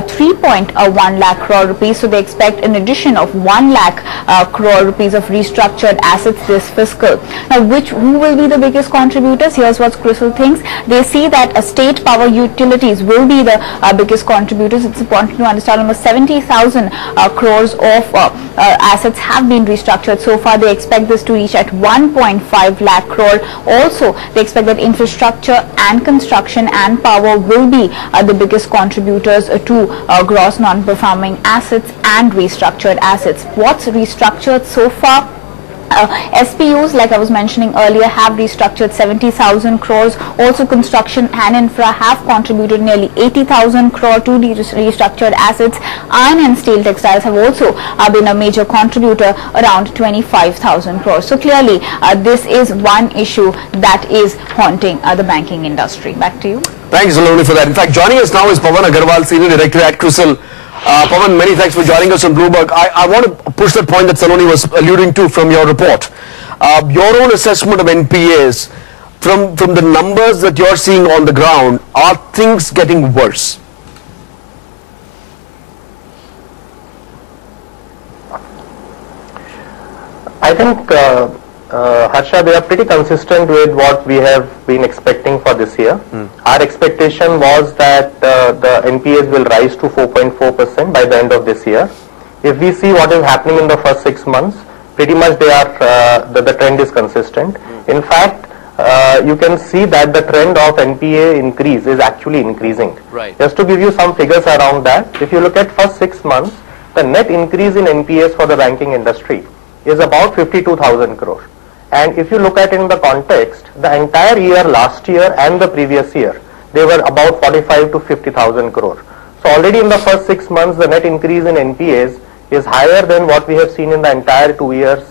3.1 lakh crore rupees. So they expect an addition of 1 lakh crore rupees of restructured assets this fiscal. Now, who will be the biggest contributors? Here's what Crisil thinks. They see that state power utilities will be the biggest contributors. It's important to understand almost 70,000 crores of assets have been restructured so far. They expect this to reach at 1.5 lakh crore. Also, they expect that infrastructure and construction and power will be the biggest contributors to gross non-performing assets and restructured assets. What's restructured so far? SPUs, like I was mentioning earlier, have restructured 70,000 crores. Also, construction and infra have contributed nearly 80,000 crore to the restructured assets. Iron and steel textiles have also been a major contributor, around 25,000 crores. So clearly, this is one issue that is haunting the banking industry. Back to you. Thanks, Saloni, for that. In fact, joining us now is Pawan Agrawal, Senior Director at Crisil. Pawan, many thanks for joining us on Bloomberg. I want to push that point that Saloni was alluding to from your report. Your own assessment of NPAs, from the numbers that you're seeing on the ground, are things getting worse? I think, Harsha, they are pretty consistent with what we have been expecting for this year. Our expectation was that the NPAs will rise to 4.4% by the end of this year. If we see what is happening in the first 6 months, pretty much they are the trend is consistent. In fact, you can see that the trend of NPA increase is actually increasing. Right. Just to give you some figures around that, if you look at first 6 months, the net increase in NPAs for the banking industry is about 52,000 crore. And if you look at it in the context, the entire year last year and the previous year, they were about 45 to 50,000 crore. So already in the first 6 months, the net increase in NPAs is higher than what we have seen in the entire 2 years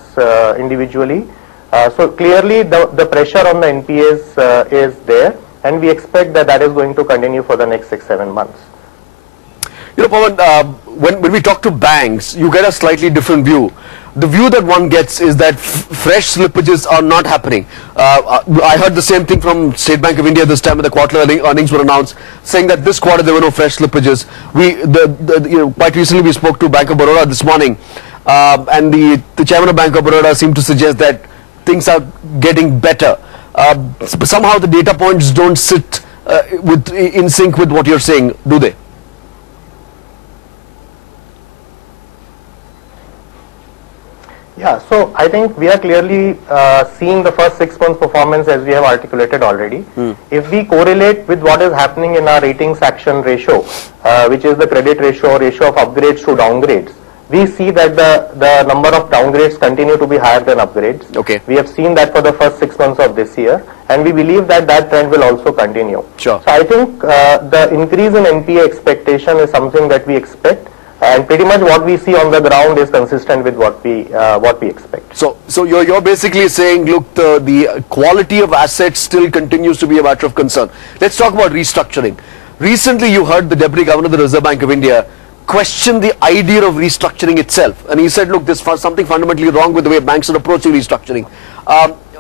individually. So clearly the pressure on the NPAs is there, and we expect that that is going to continue for the next 6-7 months. You know, Pawan, when we talk to banks, you get a slightly different view. The view that one gets is that fresh slippages are not happening. I heard the same thing from State Bank of India this time when the quarterly earnings were announced, saying that this quarter there were no fresh slippages. Quite recently we spoke to Bank of Baroda this morning, and the chairman of Bank of Baroda seemed to suggest that things are getting better. Somehow the data points don't sit in sync with what you're saying, do they? Yeah, so I think we are clearly seeing the first 6 months performance as we have articulated already. If we correlate with what is happening in our ratings action ratio, which is the credit ratio of upgrades to downgrades, we see that the number of downgrades continue to be higher than upgrades. Okay. We have seen that for the first 6 months of this year, and we believe that trend will also continue. Sure. So I think the increase in NPA expectation is something that we expect. And pretty much what we see on the ground is consistent with what we expect. So you're basically saying, look, the quality of assets still continues to be a matter of concern. Let's talk about restructuring. Recently, you heard the Deputy Governor of the Reserve Bank of India question the idea of restructuring itself, and he said, look, there's something fundamentally wrong with the way banks are approaching restructuring.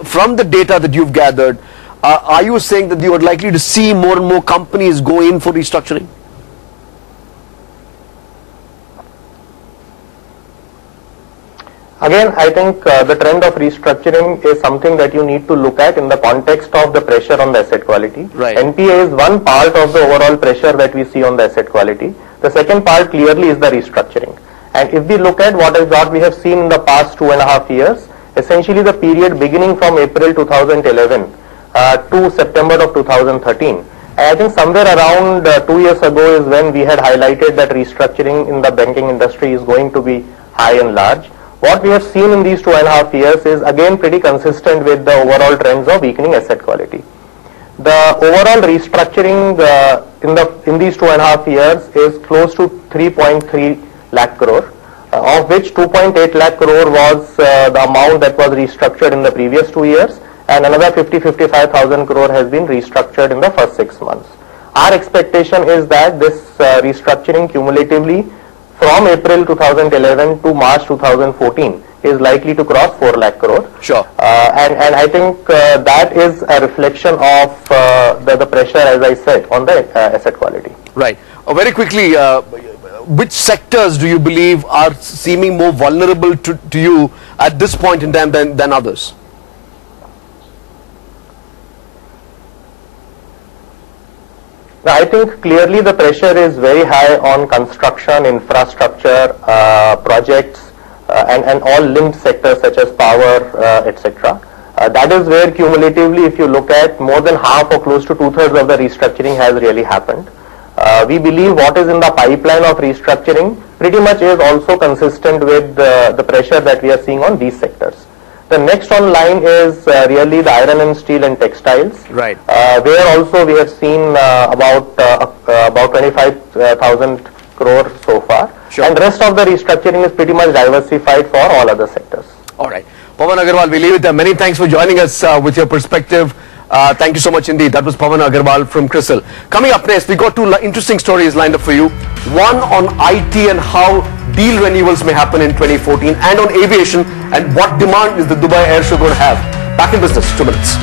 From the data that you've gathered, are you saying that you are likely to see more and more companies go in for restructuring? Again, I think the trend of restructuring is something that you need to look at in the context of the pressure on the asset quality. Right. NPA is one part of the overall pressure that we see on the asset quality. The second part clearly is the restructuring. And if we look at what we have seen in the past 2.5 years, essentially the period beginning from April 2011 to September of 2013, and I think somewhere around 2 years ago is when we had highlighted that restructuring in the banking industry is going to be high and large. What we have seen in these 2.5 years is again pretty consistent with the overall trends of weakening asset quality. The overall restructuring in these 2.5 years is close to 3.3 lakh crore, of which 2.8 lakh crore was the amount that was restructured in the previous 2 years, and another 55,000 crore has been restructured in the first 6 months. Our expectation is that this restructuring cumulatively from April 2011 to March 2014 is likely to cross 4 lakh crore. Sure. And I think that is a reflection of the pressure, as I said, on the asset quality. Right. Very quickly, which sectors do you believe are seeming more vulnerable to you at this point in time than others? I think clearly the pressure is very high on construction, infrastructure, projects, and all linked sectors such as power, etc. That is where cumulatively, if you look at, more than half or close to 2/3 of the restructuring has really happened. We believe what is in the pipeline of restructuring pretty much is also consistent with the pressure that we are seeing on these sectors. The next on line is really the iron and steel and textiles, right? Where also we have seen about 25,000 crore so far, sure. And rest of the restructuring is pretty much diversified for all other sectors. All right, Pawan Agrawal, we leave it there. Many thanks for joining us with your perspective. Thank you so much indeed. That was Pawan Agrawal from Crisil. Coming up next, we got two interesting stories lined up for you. One on IT and how deal renewals may happen in 2014, and on aviation and what demand is the Dubai Air Show going to have. Back in business, 2 minutes.